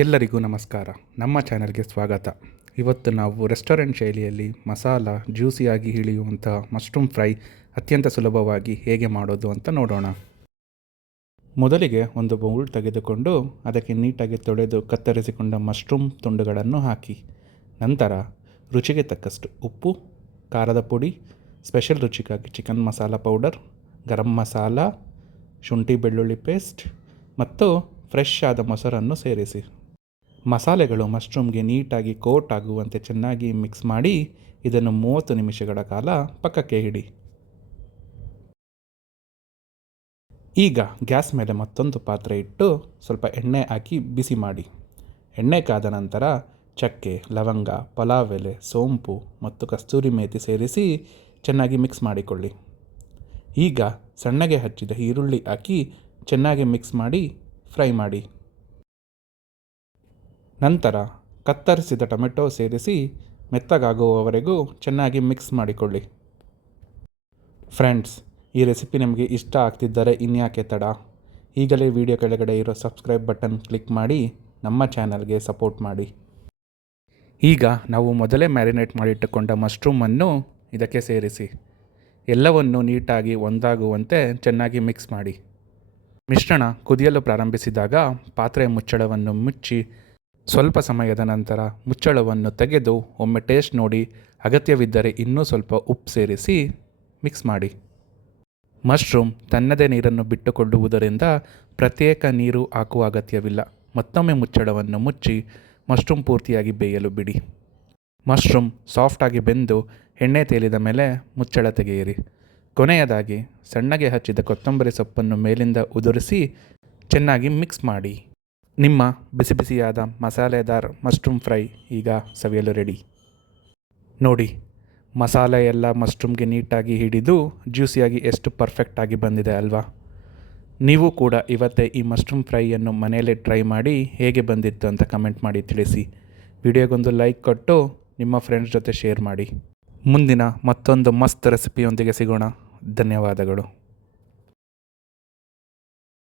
ಎಲ್ಲರಿಗೂ ನಮಸ್ಕಾರ. ನಮ್ಮ ಚಾನಲ್ಗೆ ಸ್ವಾಗತ. ಇವತ್ತು ನಾವು ರೆಸ್ಟೋರೆಂಟ್ ಶೈಲಿಯಲ್ಲಿ ಮಸಾಲ ಜ್ಯೂಸಿಯಾಗಿ ಇಳಿಯುವಂಥ ಮಶ್ರೂಮ್ ಫ್ರೈ ಅತ್ಯಂತ ಸುಲಭವಾಗಿ ಹೇಗೆ ಮಾಡೋದು ಅಂತ ನೋಡೋಣ. ಮೊದಲಿಗೆ ಒಂದು ಬೌಲ್ ತೆಗೆದುಕೊಂಡು ಅದಕ್ಕೆ ನೀಟಾಗಿ ತೊಳೆದು ಕತ್ತರಿಸಿಕೊಂಡ ಮಶ್ರೂಮ್ ತುಂಡುಗಳನ್ನು ಹಾಕಿ, ನಂತರ ರುಚಿಗೆ ತಕ್ಕಷ್ಟು ಉಪ್ಪು, ಖಾರದ ಪುಡಿ, special ರುಚಿಗಾಗಿ chicken masala powder, garam masala, ಶುಂಠಿ ಬೆಳ್ಳುಳ್ಳಿ ಪೇಸ್ಟ್ ಮತ್ತು ಫ್ರೆಶ್ ಆದ ಮೊಸರನ್ನು ಸೇರಿಸಿ ಮಸಾಲೆಗಳು ಮಶ್ರೂಮ್ಗೆ ನೀಟಾಗಿ ಕೋಟ್ ಆಗುವಂತೆ ಚೆನ್ನಾಗಿ ಮಿಕ್ಸ್ ಮಾಡಿ ಇದನ್ನು 30 ನಿಮಿಷಗಳ ಕಾಲ ಪಕ್ಕಕ್ಕೆ ಇಡಿ. ಈಗ ಗ್ಯಾಸ್ ಮೇಲೆ ಮತ್ತೊಂದು ಪಾತ್ರೆ ಇಟ್ಟು ಸ್ವಲ್ಪ ಎಣ್ಣೆ ಹಾಕಿ ಬಿಸಿ ಮಾಡಿ. ಎಣ್ಣೆ ಕಾದ ನಂತರ ಚಕ್ಕೆ, ಲವಂಗ, ಪಲಾವ್ ಎಲೆ, ಸೋಂಪು ಮತ್ತು ಕಸ್ತೂರಿ ಮೇಥಿ ಸೇರಿಸಿ ಚೆನ್ನಾಗಿ ಮಿಕ್ಸ್ ಮಾಡಿಕೊಳ್ಳಿ. ಈಗ ಸಣ್ಣಗೆ ಹಚ್ಚಿದ ಈರುಳ್ಳಿ ಹಾಕಿ ಚೆನ್ನಾಗಿ ಮಿಕ್ಸ್ ಮಾಡಿ ಫ್ರೈ ಮಾಡಿ. ನಂತರ ಕತ್ತರಿಸಿದ ಟೊಮೆಟೊ ಸೇರಿಸಿ ಮೆತ್ತಗಾಗುವವರೆಗೂ ಚೆನ್ನಾಗಿ ಮಿಕ್ಸ್ ಮಾಡಿಕೊಳ್ಳಿ. ಫ್ರೆಂಡ್ಸ್, ಈ ರೆಸಿಪಿ ನಿಮಗೆ ಇಷ್ಟ ಆಗ್ತಿದ್ದರೆ ಇನ್ಯಾಕೆ ತಡ, ಈಗಲೇ ವಿಡಿಯೋ ಕೆಳಗಡೆ ಇರೋ ಸಬ್ಸ್ಕ್ರೈಬ್ ಬಟನ್ ಕ್ಲಿಕ್ ಮಾಡಿ ನಮ್ಮ ಚಾನಲ್ಗೆ ಸಪೋರ್ಟ್ ಮಾಡಿ. ಈಗ ನಾವು ಮೊದಲೇ ಮ್ಯಾರಿನೇಟ್ ಮಾಡಿಟ್ಟುಕೊಂಡ ಮಶ್ರೂಮನ್ನು ಇದಕ್ಕೆ ಸೇರಿಸಿ ಎಲ್ಲವನ್ನು ನೀಟಾಗಿ ಒಂದಾಗುವಂತೆ ಚೆನ್ನಾಗಿ ಮಿಕ್ಸ್ ಮಾಡಿ. ಮಿಶ್ರಣ ಕುದಿಯಲು ಪ್ರಾರಂಭಿಸಿದಾಗ ಪಾತ್ರೆಯ ಮುಚ್ಚಳವನ್ನು ಮುಚ್ಚಿ ಸ್ವಲ್ಪ ಸಮಯದ ನಂತರ ಮುಚ್ಚಳವನ್ನು ತೆಗೆದು ಒಮ್ಮೆ ಟೇಸ್ಟ್ ನೋಡಿ, ಅಗತ್ಯವಿದ್ದರೆ ಇನ್ನೂ ಸ್ವಲ್ಪ ಉಪ್ಪು ಸೇರಿಸಿ ಮಿಕ್ಸ್ ಮಾಡಿ. ಮಶ್ರೂಮ್ ತನ್ನದೇ ನೀರನ್ನು ಬಿಟ್ಟುಕೊಳ್ಳುವುದರಿಂದ ಪ್ರತ್ಯೇಕ ನೀರು ಹಾಕುವ ಅಗತ್ಯವಿಲ್ಲ. ಮತ್ತೊಮ್ಮೆ ಮುಚ್ಚಳವನ್ನು ಮುಚ್ಚಿ ಮಶ್ರೂಮ್ ಪೂರ್ತಿಯಾಗಿ ಬೇಯಲು ಬಿಡಿ. ಮಶ್ರೂಮ್ ಸಾಫ್ಟಾಗಿ ಬೆಂದು ಎಣ್ಣೆ ತೇಲಿದ ಮೇಲೆ ಮುಚ್ಚಳ ತೆಗೆಯಿರಿ. ಕೊನೆಯದಾಗಿ ಸಣ್ಣಗೆ ಹಚ್ಚಿದ ಕೊತ್ತಂಬರಿ ಸೊಪ್ಪನ್ನು ಮೇಲಿಂದ ಉದುರಿಸಿ ಚೆನ್ನಾಗಿ ಮಿಕ್ಸ್ ಮಾಡಿ. ನಿಮ್ಮ ಬಿಸಿ ಬಿಸಿಯಾದ ಮಸಾಲೆದಾರ್ ಮಶ್ರೂಮ್ ಫ್ರೈ ಈಗ ಸವಿಯಲು ರೆಡಿ. ನೋಡಿ, ಮಸಾಲೆ ಎಲ್ಲ ಮಶ್ರೂಮ್ಗೆ ನೀಟಾಗಿ ಹಿಡಿದು ಜ್ಯೂಸಿಯಾಗಿ ಎಷ್ಟು ಪರ್ಫೆಕ್ಟಾಗಿ ಬಂದಿದೆ ಅಲ್ವಾ? ನೀವು ಕೂಡ ಇವತ್ತೇ ಈ ಮಶ್ರೂಮ್ ಫ್ರೈಯನ್ನು ಮನೆಯಲ್ಲೇ ಟ್ರೈ ಮಾಡಿ ಹೇಗೆ ಬಂದಿತ್ತು ಅಂತ ಕಮೆಂಟ್ ಮಾಡಿ ತಿಳಿಸಿ. ವಿಡಿಯೋಗೊಂದು ಲೈಕ್ ಕೊಟ್ಟು ನಿಮ್ಮ ಫ್ರೆಂಡ್ಸ್ ಜೊತೆ ಶೇರ್ ಮಾಡಿ. ಮುಂದಿನ ಮತ್ತೊಂದು ಮಸ್ತ್ ರೆಸಿಪಿಯೊಂದಿಗೆ ಸಿಗೋಣ. ಧನ್ಯವಾದಗಳು.